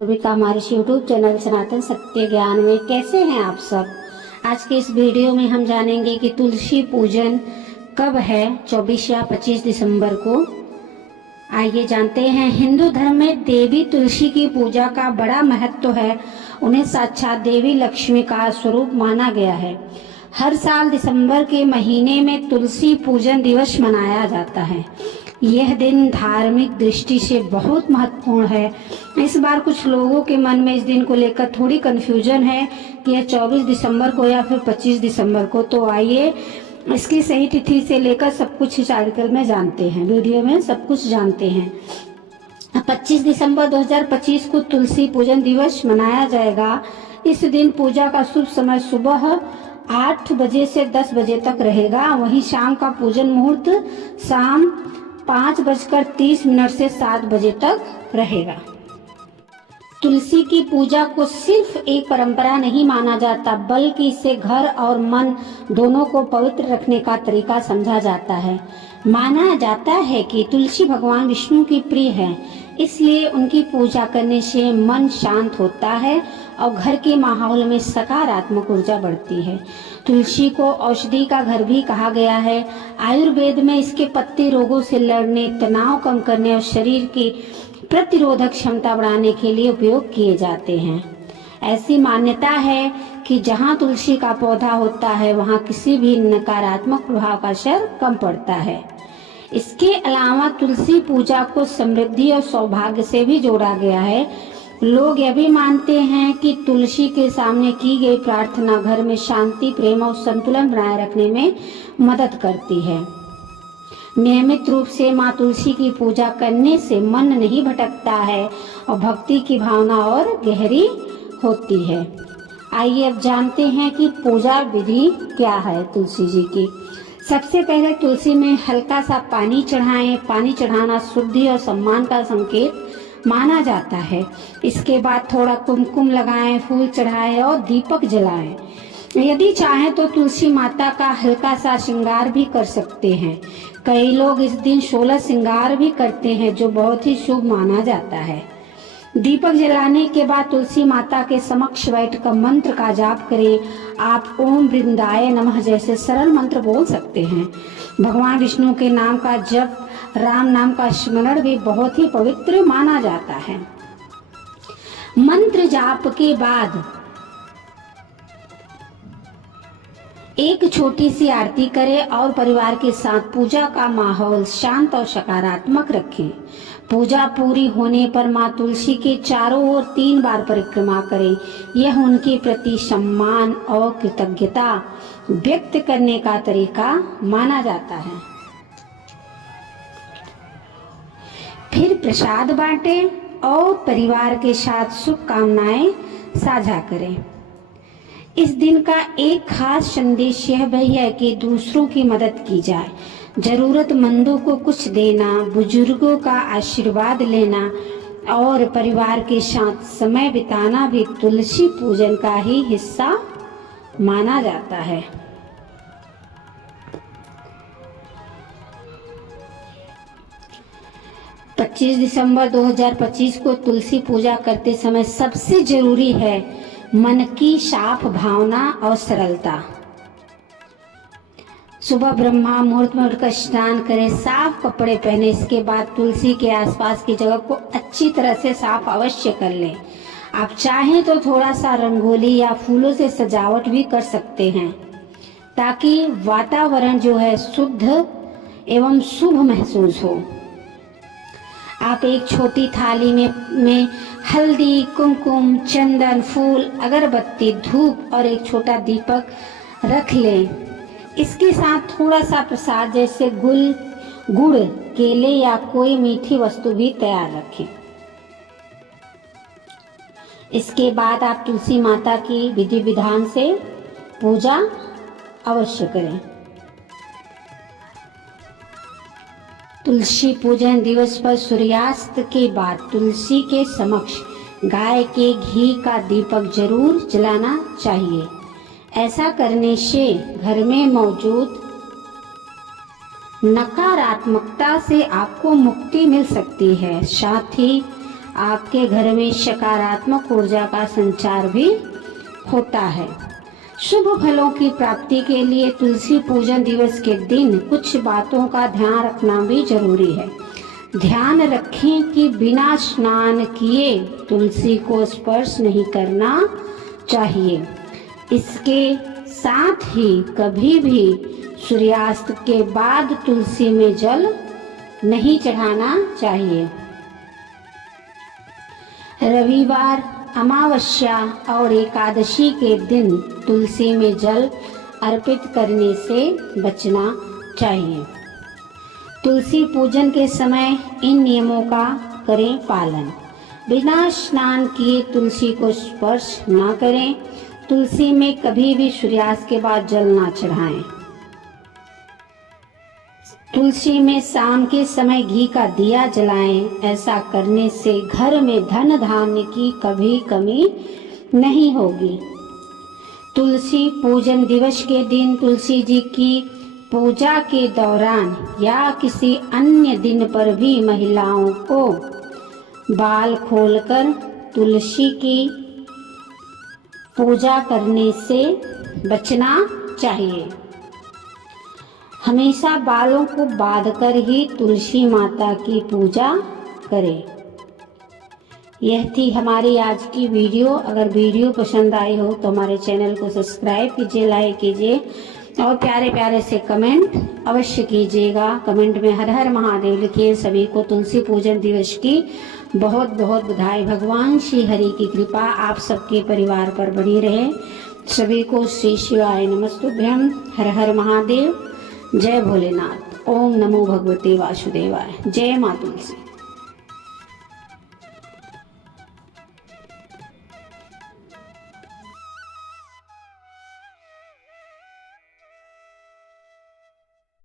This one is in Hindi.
सभी का हमारे यूट्यूब चैनल सनातन सत्य ज्ञान में कैसे हैं आप सब। आज के इस वीडियो में हम जानेंगे कि तुलसी पूजन कब है, 24 या 25 दिसंबर को। आइए जानते हैं। हिंदू धर्म में देवी तुलसी की पूजा का बड़ा महत्व है। उन्हें साक्षात देवी लक्ष्मी का स्वरूप माना गया है। हर साल दिसंबर के महीने में तुलसी पूजन दिवस मनाया जाता है। यह दिन धार्मिक दृष्टि से बहुत महत्वपूर्ण है। इस बार कुछ लोगों के मन में इस दिन को लेकर थोड़ी कंफ्यूजन है कि यह 24 दिसंबर को या फिर 25 दिसंबर को। तो आइए इसकी सही तिथि से लेकर सब कुछ इस आर्टिकल में जानते हैं, वीडियो में सब कुछ जानते हैं। 25 दिसंबर 2025 को तुलसी पूजन दिवस मनाया जाएगा। इस दिन पूजा का शुभ समय सुबह 8 बजे से 10 बजे तक रहेगा। वहीं शाम का पूजन मुहूर्त शाम 5:30 से 7 बजे तक रहेगा। तुलसी की पूजा को सिर्फ एक परंपरा नहीं माना जाता, बल्कि इसे घर और मन दोनों को पवित्र रखने का तरीका समझा जाता है। माना जाता है कि तुलसी भगवान विष्णु की प्रिय है, इसलिए उनकी पूजा करने से मन शांत होता है और घर के माहौल में सकारात्मक ऊर्जा बढ़ती है। तुलसी को औषधि का घर भी कहा गया है। आयुर्वेद में इसके पत्ते रोगों से लड़ने, तनाव कम करने और शरीर की प्रतिरोधक क्षमता बढ़ाने के लिए उपयोग किए जाते हैं। ऐसी मान्यता है कि जहाँ तुलसी का पौधा होता है वहाँ किसी भी नकारात्मक प्रभाव का असर कम पड़ता है। इसके अलावा तुलसी पूजा को समृद्धि और सौभाग्य से भी जोड़ा गया है। लोग यह भी मानते हैं कि तुलसी के सामने की गई प्रार्थना घर में शांति, प्रेम और संतुलन बनाए रखने में मदद करती है। नियमित रूप से माँ तुलसी की पूजा करने से मन नहीं भटकता है और भक्ति की भावना और गहरी होती है। आइए अब जानते हैं कि पूजा विधि क्या है तुलसी जी की। सबसे पहले तुलसी में हल्का सा पानी चढ़ाएं। पानी चढ़ाना शुद्धि और सम्मान का संकेत माना जाता है। इसके बाद थोड़ा कुमकुम लगाएं, फूल चढ़ाएं और दीपक जलाएं। यदि चाहें तो तुलसी माता का हल्का सा श्रृंगार भी कर सकते हैं। कई लोग इस दिन 16 श्रृंगार भी करते हैं, जो बहुत ही शुभ माना जाता है। दीपक जलाने के बाद तुलसी माता के समक्ष बैठकर मंत्र का जाप करें। आप ओम वृंदाय नमः जैसे सरल मंत्र बोल सकते हैं। भगवान विष्णु के नाम का जप, राम नाम का स्मरण भी बहुत ही पवित्र माना जाता है। मंत्र जाप के बाद एक छोटी सी आरती करें और परिवार के साथ पूजा का माहौल शांत और सकारात्मक रखें। पूजा पूरी होने पर माँ तुलसी के चारों ओर 3 बार परिक्रमा करें। यह उनके प्रति सम्मान और कृतज्ञता व्यक्त करने का तरीका माना जाता है। फिर प्रसाद बांटें और परिवार के साथ शुभकामनाएं साझा करें। इस दिन का एक खास संदेश यह भी है कि दूसरों की मदद की जाए। जरूरतमंदों को कुछ देना, बुजुर्गों का आशीर्वाद लेना और परिवार के साथ समय बिताना भी तुलसी पूजन का ही हिस्सा माना जाता है। पच्चीस दिसंबर 2025 को तुलसी पूजा करते समय सबसे जरूरी है मन की साफ भावना और सरलता। सुबह ब्रह्मा मुहूर्त में उठकर स्नान करें, साफ कपड़े पहने। इसके बाद तुलसी के आसपास की जगह को अच्छी तरह से साफ अवश्य कर लें। आप चाहें तो थोड़ा सा रंगोली या फूलों से सजावट भी कर सकते हैं, ताकि वातावरण जो है शुद्ध एवं शुभ महसूस हो। आप एक छोटी थाली में हल्दी, कुमकुम, चंदन, फूल, अगरबत्ती, धूप और एक छोटा दीपक रख लें। इसके साथ थोड़ा सा प्रसाद जैसे गुड़, केले या कोई मीठी वस्तु भी तैयार रखें। इसके बाद आप तुलसी माता की विधि विधान से पूजा अवश्य करें। तुलसी पूजन दिवस पर सूर्यास्त के बाद तुलसी के समक्ष गाय के घी का दीपक जरूर जलाना चाहिए। ऐसा करने से घर में मौजूद नकारात्मकता से आपको मुक्ति मिल सकती है। साथ ही आपके घर में सकारात्मक ऊर्जा का संचार भी होता है। शुभ फलों की प्राप्ति के लिए तुलसी पूजन दिवस के दिन कुछ बातों का ध्यान रखना भी जरूरी है। ध्यान रखें कि बिना स्नान किए तुलसी को स्पर्श नहीं करना चाहिए। इसके साथ ही कभी भी सूर्यास्त के बाद तुलसी में जल नहीं चढ़ाना चाहिए। रविवार, अमावस्या और एकादशी के दिन तुलसी में जल अर्पित करने से बचना चाहिए। तुलसी पूजन के समय इन नियमों का करें पालन। बिना स्नान किए तुलसी को स्पर्श ना करें। तुलसी में कभी भी सूर्यास्त के बाद जल ना चढ़ाएं। तुलसी में शाम के समय घी का दिया जलाएं। ऐसा करने से घर में धन धान्य की कभी कमी नहीं होगी। तुलसी पूजन दिवस के दिन तुलसी जी की पूजा के दौरान या किसी अन्य दिन पर भी महिलाओं को बाल खोलकर तुलसी की पूजा करने से बचना चाहिए। हमेशा बालों को बांधकर ही तुलसी माता की पूजा करें। यह थी हमारी आज की वीडियो। अगर वीडियो पसंद आई हो तो हमारे चैनल को सब्सक्राइब कीजिए, लाइक कीजिए और प्यारे प्यारे से कमेंट अवश्य कीजिएगा। कमेंट में हर हर महादेव लिखिए। सभी को तुलसी पूजन दिवस की बहुत बहुत बधाई। भगवान श्री हरि की कृपा आप सबके परिवार पर बनी रहे। सभी को श्री शिवाय नमस्तुभ्यम। हर हर महादेव। जय भोलेनाथ। ओम नमो भगवते वासुदेवाय। जय मां तुलसी।